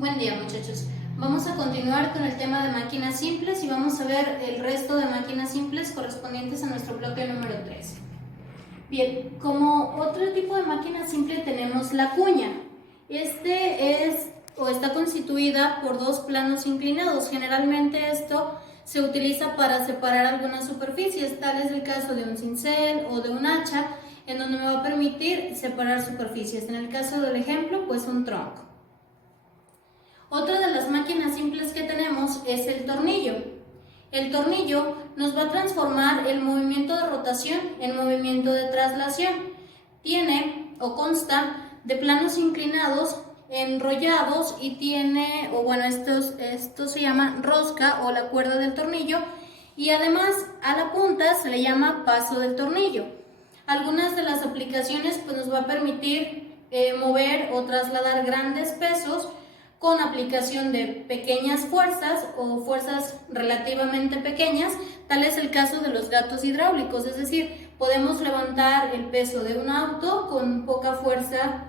Buen día, muchachos. Vamos a continuar con el tema de máquinas simples y vamos a ver el resto de máquinas simples correspondientes a nuestro bloque número 3. Bien, como otro tipo de máquina simple tenemos la cuña. Está constituida por dos planos inclinados. Generalmente esto se utiliza para separar algunas superficies, tal es el caso de un cincel o de un hacha, en donde me va a permitir separar superficies. En el caso del ejemplo, pues un tronco. Otra de las máquinas simples que tenemos es el tornillo. El tornillo nos va a transformar el movimiento de rotación en movimiento de traslación. Tiene o consta de planos inclinados, enrollados y tiene, esto se llama rosca o la cuerda del tornillo, y además a la punta se le llama paso del tornillo. Algunas de las aplicaciones pues nos va a permitir mover o trasladar grandes pesos con aplicación de pequeñas fuerzas o fuerzas relativamente pequeñas, tal es el caso de los gatos hidráulicos, es decir, podemos levantar el peso de un auto con poca fuerza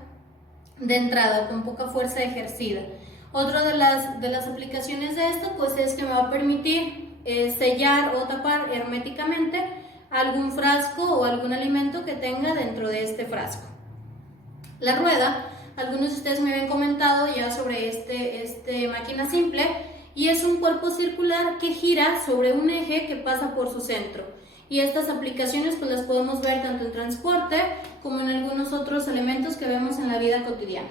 de entrada, con poca fuerza ejercida. Otra de las aplicaciones de esto pues es que me va a permitir sellar o tapar herméticamente algún frasco o algún alimento que tenga dentro de este frasco. La rueda, algunos de ustedes me habían comentado ya sobre este máquina simple, y es un cuerpo circular que gira sobre un eje que pasa por su centro. Y estas aplicaciones pues las podemos ver tanto en transporte como en algunos otros elementos que vemos en la vida cotidiana.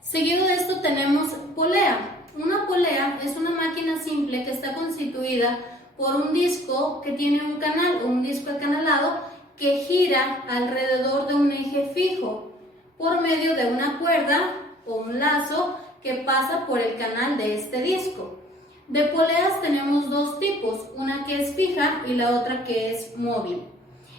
Seguido de esto tenemos polea. Una polea es una máquina simple que está constituida por un disco que tiene un canal o un disco acanalado que gira alrededor de un eje fijo por medio de una cuerda o un lazo que pasa por el canal de este disco. De poleas tenemos dos tipos, una que es fija y la otra que es móvil.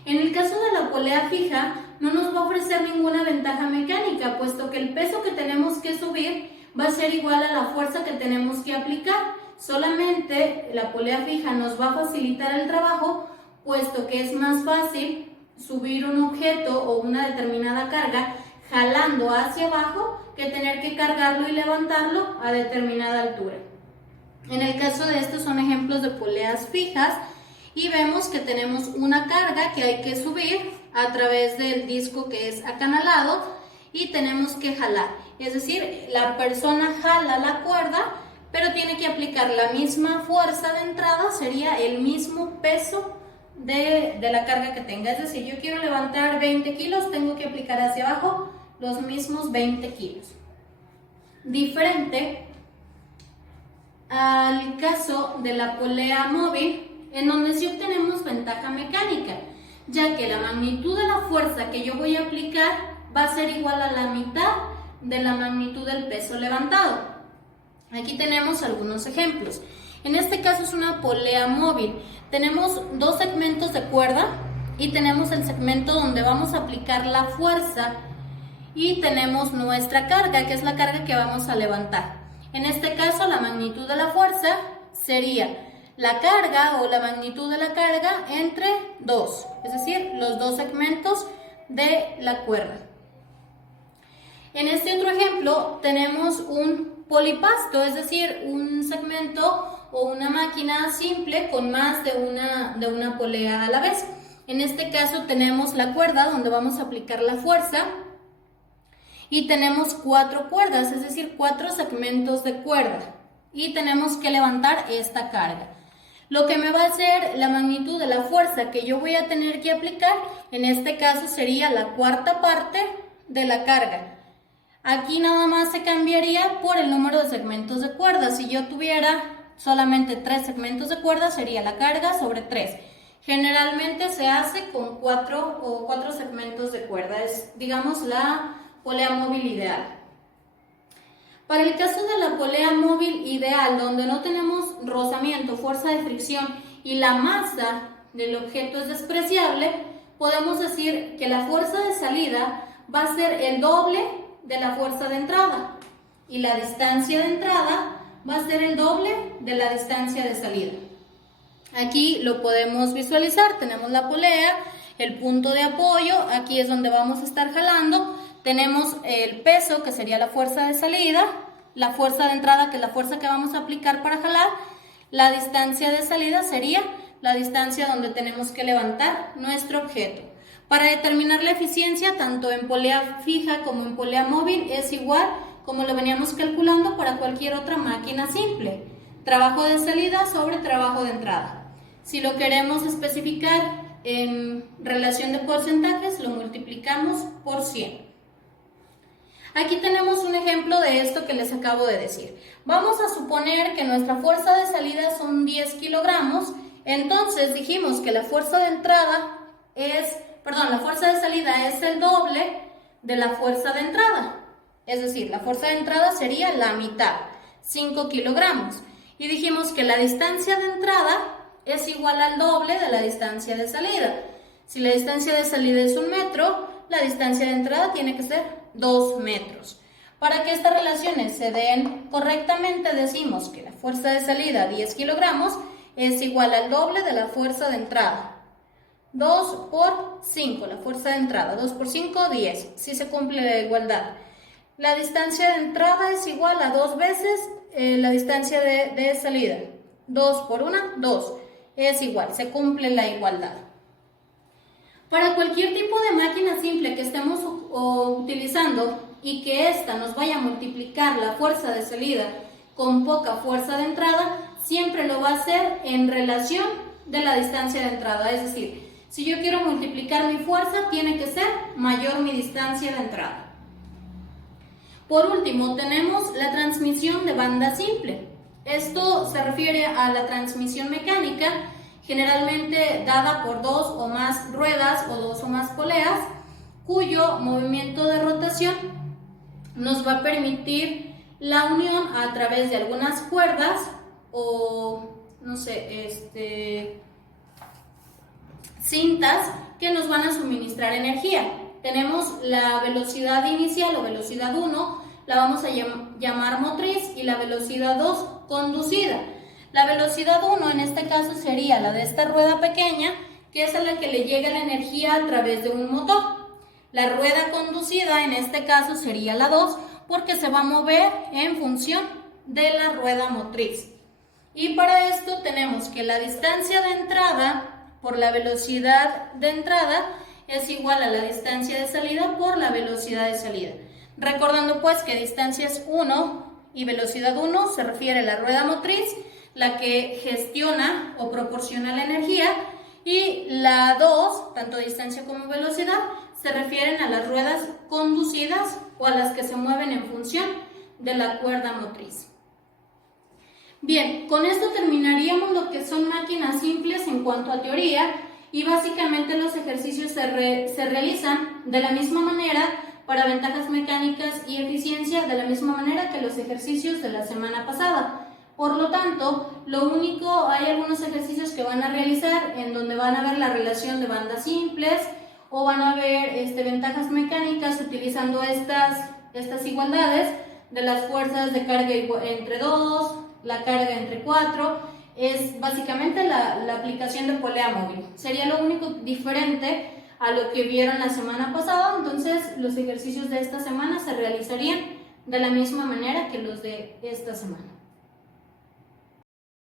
En el caso de la polea fija no nos va a ofrecer ninguna ventaja mecánica, puesto que el peso que tenemos que subir va a ser igual a la fuerza que tenemos que aplicar. Solamente la polea fija nos va a facilitar el trabajo, puesto que es más fácil subir un objeto o una determinada carga jalando hacia abajo que tener que cargarlo y levantarlo a determinada altura. En el caso de estos son ejemplos de poleas fijas y vemos que tenemos una carga que hay que subir a través del disco que es acanalado y tenemos que jalar. Es decir, la persona jala la cuerda, pero tiene que aplicar la misma fuerza de entrada, sería el mismo peso de la carga que tenga. Es decir, yo quiero levantar 20 kilos, tengo que aplicar hacia abajo los mismos 20 kilos. Diferente al caso de la polea móvil, en donde sí obtenemos ventaja mecánica, ya que la magnitud de la fuerza que yo voy a aplicar va a ser igual a la mitad de la magnitud del peso levantado. Aquí tenemos algunos ejemplos. En este caso es una polea móvil. Tenemos dos segmentos de cuerda y tenemos el segmento donde vamos a aplicar la fuerza y tenemos nuestra carga, que es la carga que vamos a levantar. En este caso la magnitud de la fuerza sería la carga o la magnitud de la carga entre 2, es decir, los dos segmentos de la cuerda. En este otro ejemplo tenemos un polipasto, es decir, un segmento o una máquina simple con más de una polea a la vez. En este caso tenemos la cuerda donde vamos a aplicar la fuerza y tenemos 4 cuerdas, es decir, 4 segmentos de cuerda, y tenemos que levantar esta carga. Lo que me va a hacer la magnitud de la fuerza que yo voy a tener que aplicar, en este caso sería la cuarta parte de la carga. Aquí nada más se cambiaría por el número de segmentos de cuerda. Si yo tuviera solamente 3 segmentos de cuerda, sería la carga sobre 3. Generalmente se hace con 4 segmentos de cuerda. Es, digamos, la polea móvil ideal. Para el caso de la polea móvil ideal, donde no tenemos rozamiento, fuerza de fricción y la masa del objeto es despreciable, podemos decir que la fuerza de salida va a ser el doble de la fuerza de entrada y la distancia de entrada va a ser el doble de la distancia de salida. Aquí lo podemos visualizar, tenemos la polea, el punto de apoyo, aquí es donde vamos a estar jalando, Tenemos el peso, que sería la fuerza de salida, la fuerza de entrada, que es la fuerza que vamos a aplicar para jalar, la distancia de salida sería la distancia donde tenemos que levantar nuestro objeto. Para determinar la eficiencia, tanto en polea fija como en polea móvil, es igual como lo veníamos calculando para cualquier otra máquina simple. Trabajo de salida sobre trabajo de entrada. Si lo queremos especificar en relación de porcentajes, lo multiplicamos por 100. Aquí tenemos un ejemplo de esto que les acabo de decir. Vamos a suponer que nuestra fuerza de salida son 10 kilogramos, entonces dijimos que la fuerza de entrada la fuerza de salida es el doble de la fuerza de entrada. Es decir, la fuerza de entrada sería la mitad, 5 kilogramos. Y dijimos que la distancia de entrada es igual al doble de la distancia de salida. Si la distancia de salida es 1 metro, la distancia de entrada tiene que ser 2 metros. Para que estas relaciones se den correctamente, decimos que la fuerza de salida, 10 kilogramos, es igual al doble de la fuerza de entrada. 2 por 5, la fuerza de entrada. 2 por 5, 10. Si se cumple la igualdad. La distancia de entrada es igual a 2 veces la distancia de salida. 2 por 1, 2. Es igual, se cumple la igualdad. Para cualquier tipo de máquina simple que estemos utilizando y que ésta nos vaya a multiplicar la fuerza de salida con poca fuerza de entrada, siempre lo va a hacer en relación de la distancia de entrada. Es decir, si yo quiero multiplicar mi fuerza, tiene que ser mayor mi distancia de entrada. Por último, tenemos la transmisión de banda simple. Esto se refiere a la transmisión mecánica, generalmente dada por 2 o más ruedas o 2 o más poleas, cuyo movimiento de rotación nos va a permitir la unión a través de algunas cuerdas o, cintas que nos van a suministrar energía. Tenemos la velocidad inicial o velocidad 1, la vamos a llamar motriz, y la velocidad 2 conducida. La velocidad 1 en este caso sería la de esta rueda pequeña, que es a la que le llega la energía a través de un motor. La rueda conducida en este caso sería la 2, porque se va a mover en función de la rueda motriz. Y para esto tenemos que la distancia de entrada por la velocidad de entrada es igual a la distancia de salida por la velocidad de salida. Recordando pues que distancia es 1 y velocidad 1 se refiere a la rueda motriz, la que gestiona o proporciona la energía, y la 2, tanto distancia como velocidad, se refieren a las ruedas conducidas o a las que se mueven en función de la cuerda motriz. Bien, con esto terminaríamos lo que son máquinas simples en cuanto a teoría, y básicamente los ejercicios se realizan de la misma manera para ventajas mecánicas y eficiencia, de la misma manera que los ejercicios de la semana pasada. Por lo tanto, hay algunos ejercicios que van a realizar en donde van a ver la relación de bandas simples, o van a ver ventajas mecánicas utilizando estas igualdades de las fuerzas de carga entre 2, la carga entre 4, es básicamente la aplicación de polea móvil. Sería lo único diferente a lo que vieron la semana pasada, entonces los ejercicios de esta semana se realizarían de la misma manera que los de esta semana.